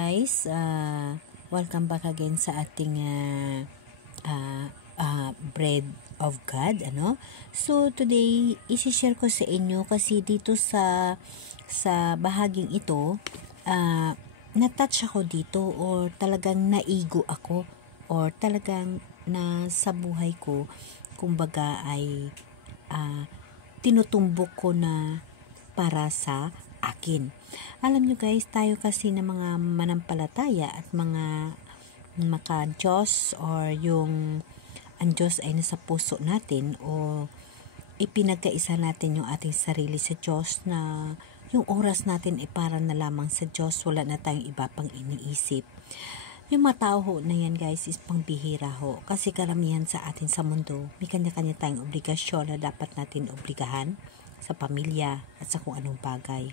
Guys, welcome back again sa ating Bread of God, So today, isi-share ko sa inyo kasi dito sa bahaging ito, na-touch ako dito or talagang naigo ako or talagang sa buhay ko, kumbaga ay tinutumbok ko na para sa akin. Alam nyo guys, tayo kasi na mga manampalataya at mga maka-Diyos or yung ang Diyos ay nasa puso natin o ipinagkaisa natin yung ating sarili sa Diyos na yung oras natin ay para na lamang sa Diyos, wala na tayong iba pang iniisip. Yung mga tao ho na yan guys is pangbihira ho kasi karamihan sa atin sa mundo may kanya-kanya tayong obligasyon na dapat natin obligahan sa pamilya at sa kung anong bagay.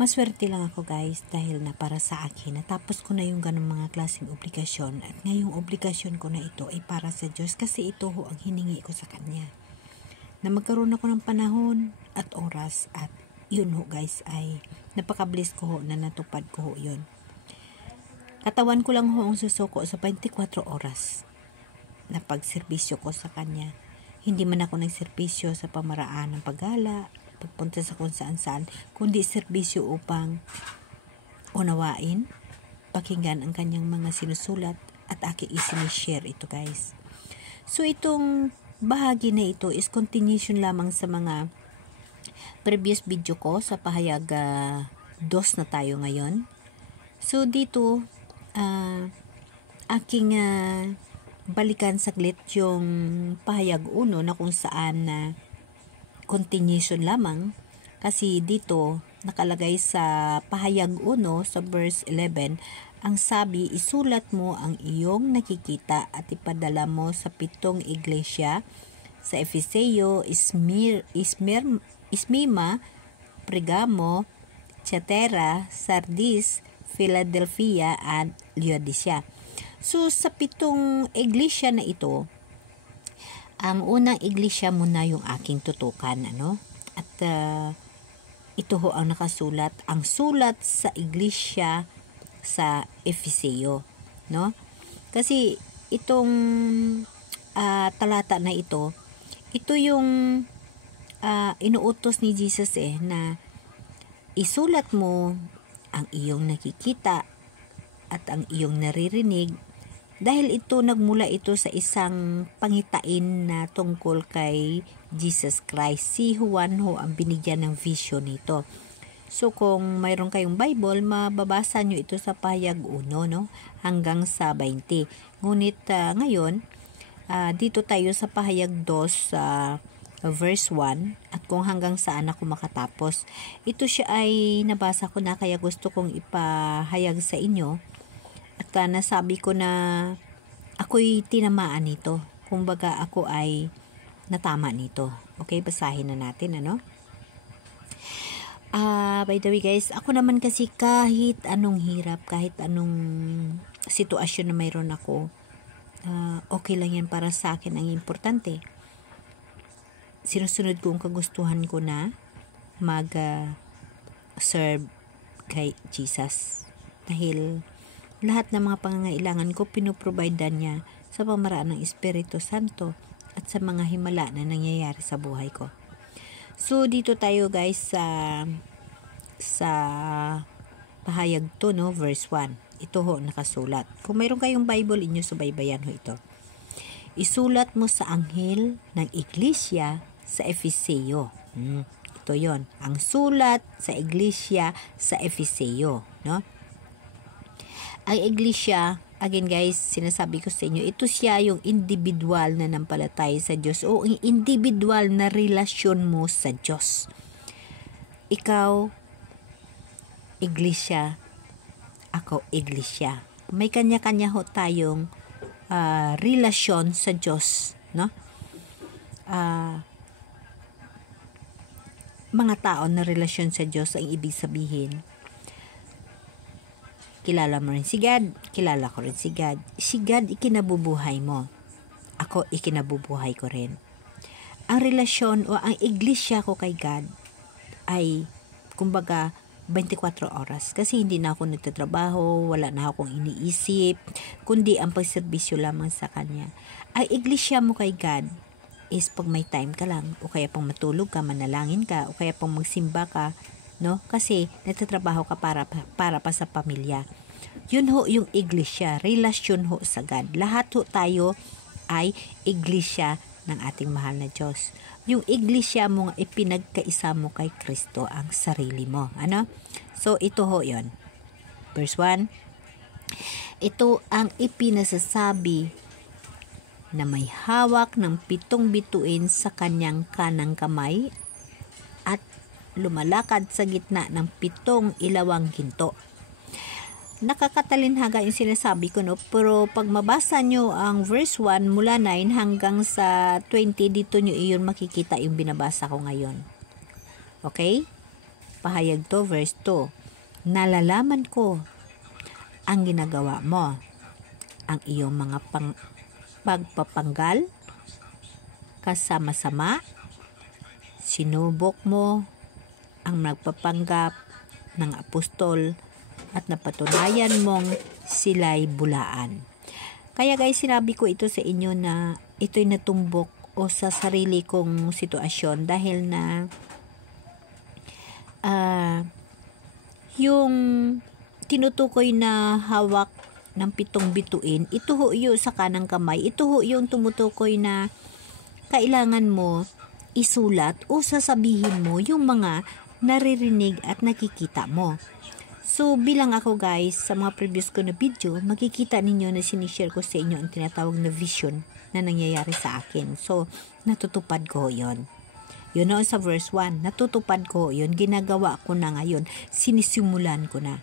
Maswerte lang ako guys dahil na para sa akin natapos ko na yung ganung mga klaseng obligasyon at ngayong obligasyon ko na ito ay para sa Diyos kasi ito ho ang hiningi ko sa Kanya na magkaroon ako ng panahon at oras at yun ho guys ay napaka-bless ko ho na natupad ko ho yun. Katawan ko lang ho ang susuko sa 24 oras na pagserbisyo ko sa Kanya. Hindi man ako nagserbisyo sa pamaraan ng paggala, pagpunta sa kung saan-saan, kundi serbisyo upang unawain, pakinggan ang kanyang mga sinusulat at aking isinishare ito guys. So itong bahagi na ito is continuation lamang sa mga previous video ko sa pahayag 2 na tayo ngayon. So dito, aking balikan saglit yung pahayag 1 na kung saan continuation lamang kasi dito nakalagay sa pahayag 1 sa verse 11 ang sabi, isulat mo ang iyong nakikita at ipadala mo sa 7 iglesia sa Efeso, Smyrna, Pergamo, Thyatira, Sardis, Philadelphia at Laodicea. So sa 7 iglesia na ito, ang unang iglesia muna yung aking tutukan, At ito ho ang nakasulat, ang sulat sa iglesia sa Efeso, Kasi itong talata na ito yung inuutos ni Jesus na isulat mo ang iyong nakikita at ang iyong naririnig dahil ito nagmula ito sa isang pangitain na tungkol kay Jesus Christ. Si Juan ho ang binigyan ng vision nito. So kung mayroon kayong Bible, mababasa nyo ito sa pahayag 1 hanggang sa 20. Ngunit ngayon, dito tayo sa pahayag 2 verse 1 at kung hanggang saan ako makatapos. Ito siya ay nabasa ko na kaya gusto kong ipahayag sa inyo. At nasabi ko na ako'y tinamaan nito. Kumbaga ako ay natama nito. Okay, basahin na natin, by the way guys, ako naman kasi kahit anong hirap, kahit anong sitwasyon na mayroon ako, okay lang yan para sa akin. Ang importante, sinusunod ko ang kagustuhan ko na mag-serve kay Jesus. Dahil lahat ng mga pangangailangan ko, pinoprovide niya sa pamaraan ng Espiritu Santo at sa mga himala na nangyayari sa buhay ko. So, dito tayo guys sa pahayag 2, verse 1. Ito ho, nakasulat. Kung mayroon kayong Bible, inyo subaybayan ho ito. Isulat mo sa anghel ng iglesia sa Efeso. Ito yon, ang sulat sa iglesia sa Efeso, Ang iglesia, again guys, sinasabi ko sa inyo, ito siya yung individual na nampalataya sa Diyos o yung individual na relasyon mo sa Diyos. Ikaw, iglesia, ako, iglesia. May kanya-kanya ho tayong relasyon sa Diyos, mga tao na relasyon sa Diyos ang ibig sabihin. Kilala mo rin si God, kilala ko rin si God. Si God ikinabubuhay mo. Ako ikinabubuhay ko rin. Ang relasyon o ang iglesia ko kay God ay kumbaga 24 oras. Kasi hindi na ako nagtatrabaho, wala na akong iniisip, kundi ang pagserbisyo lamang sa Kanya. Ang iglesia mo kay God is pag may time ka lang, o kaya pang matulog ka, manalangin ka, o kaya pang magsimba ka, no? Kasi nagtatrabaho ka para pa sa pamilya. Yun ho yung iglesia, relasyon ho sa God. Lahat ho tayo ay iglesia ng ating mahal na Diyos. Yung iglesia mo nga ipinagkaisa mo kay Kristo ang sarili mo. Ano? So, ito ho yun. Verse 1. Ito ang ipinasasabi na may hawak ng 7 bituin sa kanyang kanang kamay at lumalakad sa gitna ng 7 ilawang ginto. Nakakatalinhaga yung sinasabi ko, no? Pero pag mabasa nyo ang verse 1 mula 9 hanggang sa 20, dito nyo iyon makikita yung binabasa ko ngayon. Okay? Pahayag to, verse 2. Nalalaman ko ang ginagawa mo, ang iyong mga pagpapanggal, kasama-sama, sinubok mo ang nagpapanggap ng apostol at napatunayan mong sila'y bulaan. Kaya guys, sinabi ko ito sa inyo na ito'y natumbok o sa sarili kong sitwasyon dahil na yung tinutukoy na hawak ng 7 bituin, ito ho yung sa kanang kamay, ito ho yung tumutukoy na kailangan mo isulat o sasabihin mo yung mga naririnig at nakikita mo. So, bilang ako guys, sa mga previous ko na video, makikita ninyo na sinishare ko sa inyo ang tinatawag na vision na nangyayari sa akin. So, natutupad ko yon. Yun o sa verse 1, natutupad ko yun, ginagawa ko na ngayon, sinisimulan ko na.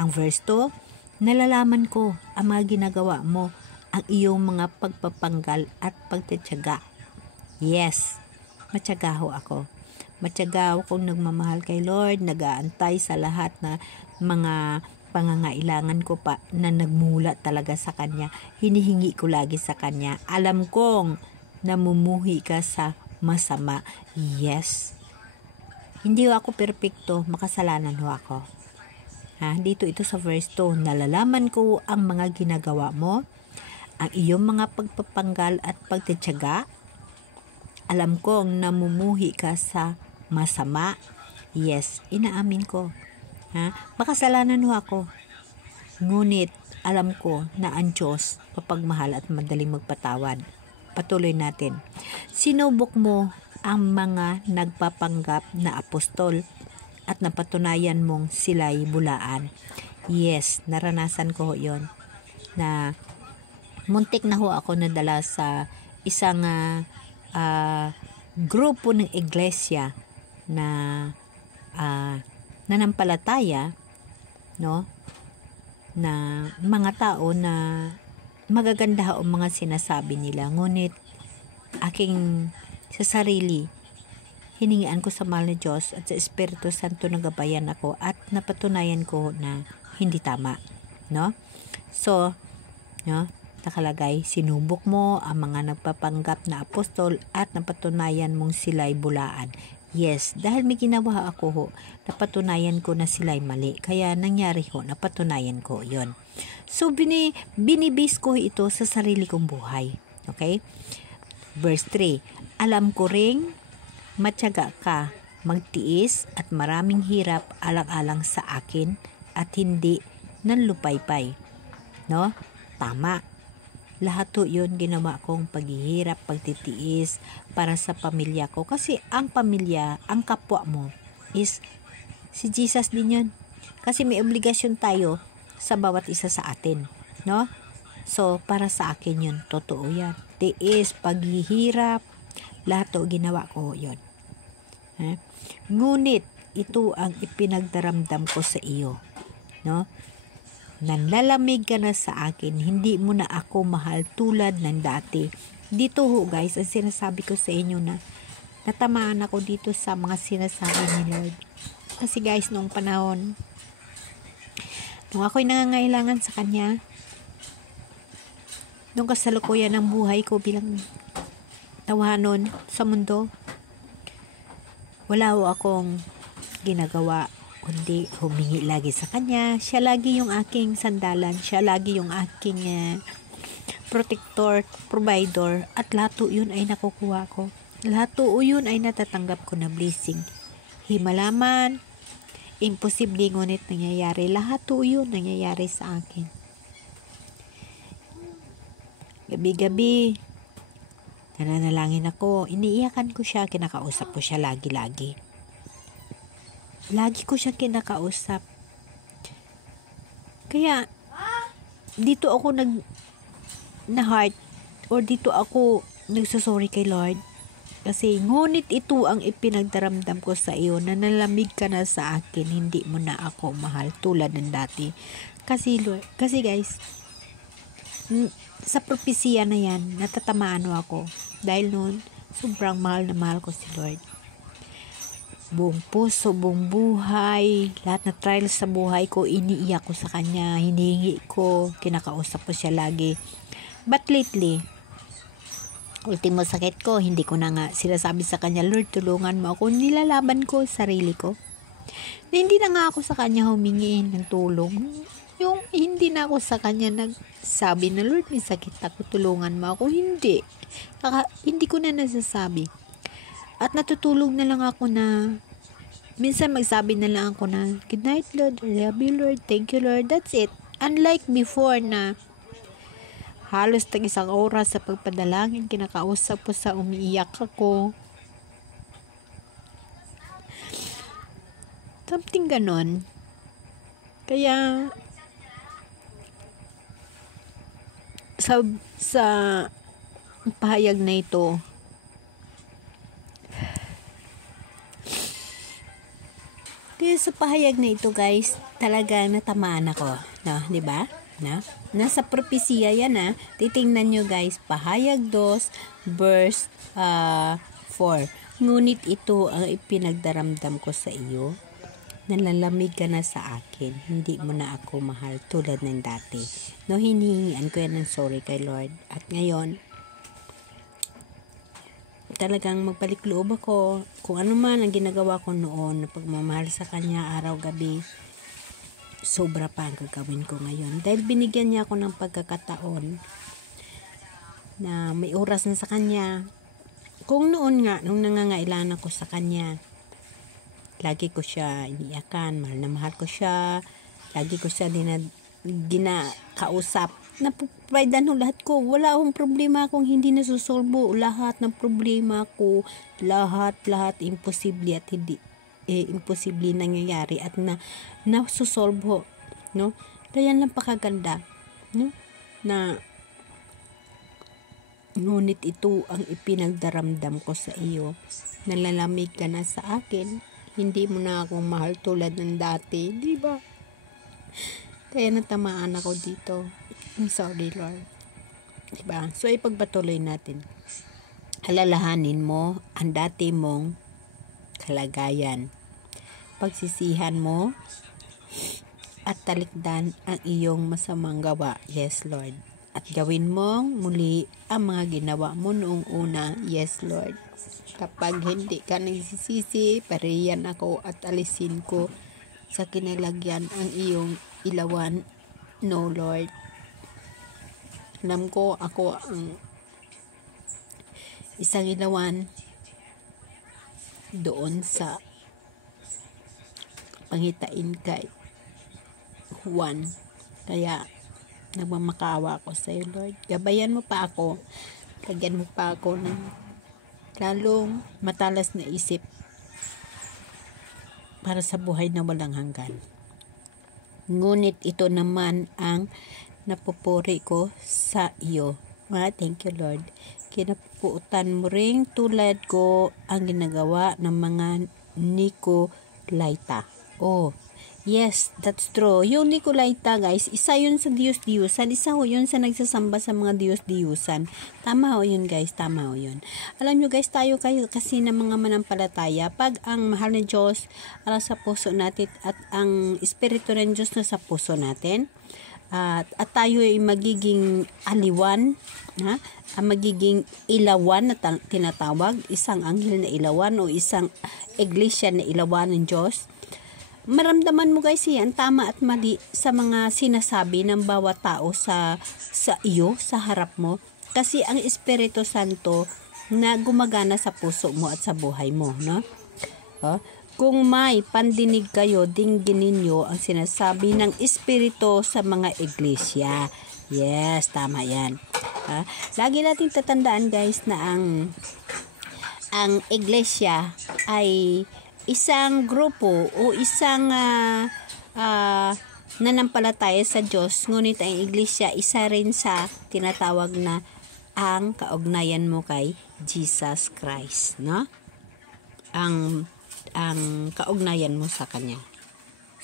Ang verse 2, nalalaman ko ang mga ginagawa mo, ang iyong mga pagpapanggal at pagtitiyaga. Yes, matyaga ho ako. Matyaga akong nagmamahal kay Lord, nag-aantay sa lahat na mga pangangailangan ko pa na nagmula talaga sa Kanya. Hinihingi ko lagi sa Kanya. Alam kong namumuhi ka sa masama. Yes. Hindi ako perpekto, makasalanan ho ako. Dito ito sa verse 2, nalalaman ko ang mga ginagawa mo, ang iyong mga pagpapanggal at pagtitiyaga. Alam kong namumuhi ka sa masama. Yes, inaamin ko. Makasalanan ho ako. Ngunit alam ko na ang Diyos mapagmahal at madaling magpatawad. Patuloy natin. Sinubok mo ang mga nagpapanggap na apostol at napatunayan mong sila'y bulaan. Yes, naranasan ko ho yun. Na muntik na ho ako nadala sa isang grupo ng iglesia na nanampalataya, no, na mga tao na magaganda ang mga sinasabi nila, ngunit aking sa sarili hiningian ko sa mahal na Diyos at sa Espiritu Santo na gabayan ako at napatunayan ko na hindi tama, no? So, no, nakalagay, sinubok mo ang mga nagpapanggap na apostol at napatunayan mong sila'y bulaan. Yes, dahil may ginawa ako ho, napatunayan ko na sila'y mali. Kaya nangyari ho, napatunayan ko yon. So, binibase ko ito sa sarili kong buhay. Okay? Verse 3, alam ko ring matyaga ka, magtiis at maraming hirap alang-alang sa akin at hindi nanlupaypay. No? Tama. Lahat to yun ginawa kong paghihirap, pagtitiis para sa pamilya ko. Kasi ang pamilya, ang kapwa mo is si Jesus din yun. Kasi may obligasyon tayo sa bawat isa sa atin. No? So, para sa akin yun. Totoo yan. Tiis, paghihirap, lahat to ginawa ko yun. Ngunit, ito ang ipinagdaramdam ko sa iyo. No? Nanlalamig ka na sa akin, hindi mo na ako mahal tulad ng dati. Dito ho guys, ang sinasabi ko sa inyo na natamaan ako dito sa mga sinasabi ni Lord. Kasi guys, noong panahon, nung ako'y nangangailangan sa Kanya, nung kasalukuyan ng buhay ko bilang tawanon sa mundo, wala ho akong ginagawa kundi humingi lagi sa Kanya. Siya lagi yung aking sandalan. Siya lagi yung aking protector, provider, at lahat yun ay nakukuha ko. Lahat yun ay natatanggap ko na blessing. Himalaman, imposible ngunit nangyayari. Lahat yun nangyayari sa akin. Gabi-gabi, nananalangin ako, iniiyakan ko siya, kinakausap ko siya lagi-lagi. Lagi ko siya kinakausap. Kaya, dito ako na heart, or dito ako nagsasorry kay Lord. Kasi, ngunit ito ang ipinagdaramdam ko sa iyo, na nalamig ka na sa akin, hindi mo na ako mahal tulad ng dati. Kasi guys, sa propesya na yan, natatamaan ako. Dahil noon, sobrang mahal na mahal ko si Lord. Buong puso, buong buhay, lahat na trials sa buhay ko, iniiyak ko sa Kanya, hinihingi ko, kinakausap ko siya lagi. But lately, ultimo sakit ko, hindi ko na nga sinasabi sa Kanya, Lord, tulungan mo ako. Nilalaban ko sarili ko. Na hindi na nga ako sa Kanya humingi ng tulong. Yung hindi na ako sa Kanya nagsabi na, Lord, may sakit ako, tulungan mo ako. Hindi. Hindi ko na nasasabi. At natutulog na lang ako na, minsan magsabi na lang ako na, good night, Lord, I love you, Lord, thank you, Lord, that's it. Unlike before na, halos tag isang oras sa pagpadalangin, kinakausap ko sa umiiyak ako. Something ganon. Kaya, sa pahayag na ito, kaya sa pahayag na ito guys, talagang natamaan ako, no, 'di ba? No? Nasa propesya yan titingnan nyo guys, pahayag 2 verse 4. Ngunit ito ang ipinagdaramdam ko sa iyo, nalalamig ka na sa akin, hindi mo na ako mahal tulad ng dati. No, hinihingian ko yan ng sorry kay Lord. At ngayon, talagang magbalik loob ako. Kung ano man ang ginagawa ko noon na pagmamahal sa Kanya araw-gabi, sobra pa ang gagawin ko ngayon. Dahil binigyan niya ako ng pagkakataon na may oras na sa Kanya. Kung noon nga, nung nangangailangan ako sa Kanya, lagi ko siya iniyakan, mahal na mahal ko siya, lagi ko siya ginakausap, napuprovidean ho lahat ko. Wala akong problema kung hindi nasusolbo. Lahat ng problema ko, lahat imposible at hindi imposible nangyayari at nasusolbo, no? Kaya napakaganda, no? Na ngunit ito ang ipinagdaramdam ko sa iyo, nalalamig ka na sa akin, hindi mo na akong mahal tulad ng dati, di ba? Kaya natamaan ako dito. I'm sorry, Lord. Diba? So, ipagpatuloy natin. Alalahanin mo ang dati mong kalagayan. Pagsisihan mo at talikdan ang iyong masamang gawa. Yes, Lord. At gawin mong muli ang mga ginawa mo noong una. Yes, Lord. Kapag hindi ka nagsisisi, pariyan ako at alisin ko sa kinalagyan ang iyong ilawan. No, Lord. Alam ko ako ang isang ilawan doon sa pangitain kay Juan. Kaya nagmamakaawa ako sa iyo, Lord. Gabayan mo pa ako. Lagyan mo pa ako ng lalong matalas na isip para sa buhay na walang hanggan. Ngunit ito naman ang napupuri ko sa iyo. Thank you, Lord. Kinapuputan mo ring tulad ko ang ginagawa ng mga Nicolaita. Oh, yes, that's true. Yung Nicolaita, guys, isa yun sa Diyos-Diyusan. Isa ho yun sa nagsasamba sa mga Diyos-Diyusan. Tama ho yun, guys. Tama ho yun. Alam nyo, guys, tayo kasi ng mga manampalataya, pag ang mahal na Diyos sa puso natin at ang Espiritu ng Diyos na sa puso natin, at tayo ay magiging aliwan, magiging ilawan na tinatawag, isang anghel na ilawan o isang iglesia na ilawan ng Diyos. maramdaman mo guys ang tama at mali sa mga sinasabi ng bawat tao sa iyo, sa harap mo. Kasi ang Espiritu Santo na gumagana sa puso mo at sa buhay mo, no? Kung may pandinig kayo, dinggin ninyo ang sinasabi ng Espiritu sa mga iglesia. Yes, tama yan. Lagi natin tatandaan guys na ang iglesia ay isang grupo o isang nanampalataya sa Diyos, ngunit ang iglesia isa rin sa tinatawag na ang kaugnayan mo kay Jesus Christ, no? Ang kaugnayan mo sa Kanya.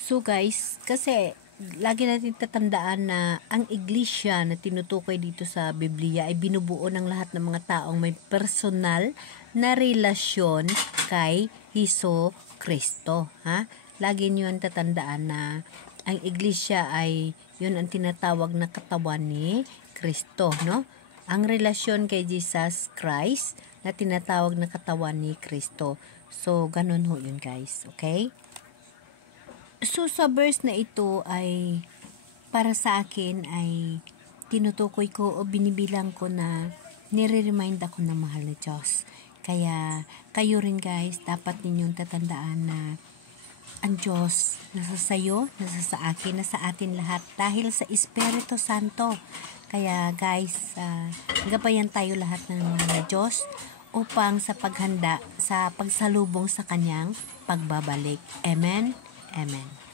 So guys, kasi lagi natin tatandaan na ang iglesia na tinutukoy dito sa Biblia ay binubuo ng lahat ng mga taong may personal na relasyon kay Hesus Kristo. Lagi niyo ang tatandaan na ang iglesia ay yun ang tinatawag na katawan ni Kristo, no? Ang relasyon kay Jesus Christ na tinatawag na katawan ni Kristo. So, ganun ho yun guys, okay? So, sa verse na ito ay para sa akin ay tinutukoy ko o binibilang ko na nire-remind ako ng mahal na Diyos. Kaya, kayo rin guys, dapat ninyong tatandaan na ang Diyos nasa sayo, nasa sa akin, nasa atin lahat dahil sa Espiritu Santo. Kaya guys, gabayan tayo lahat ng mga Diyos upang sa paghanda, sa pagsalubong sa Kanyang pagbabalik. Amen? Amen.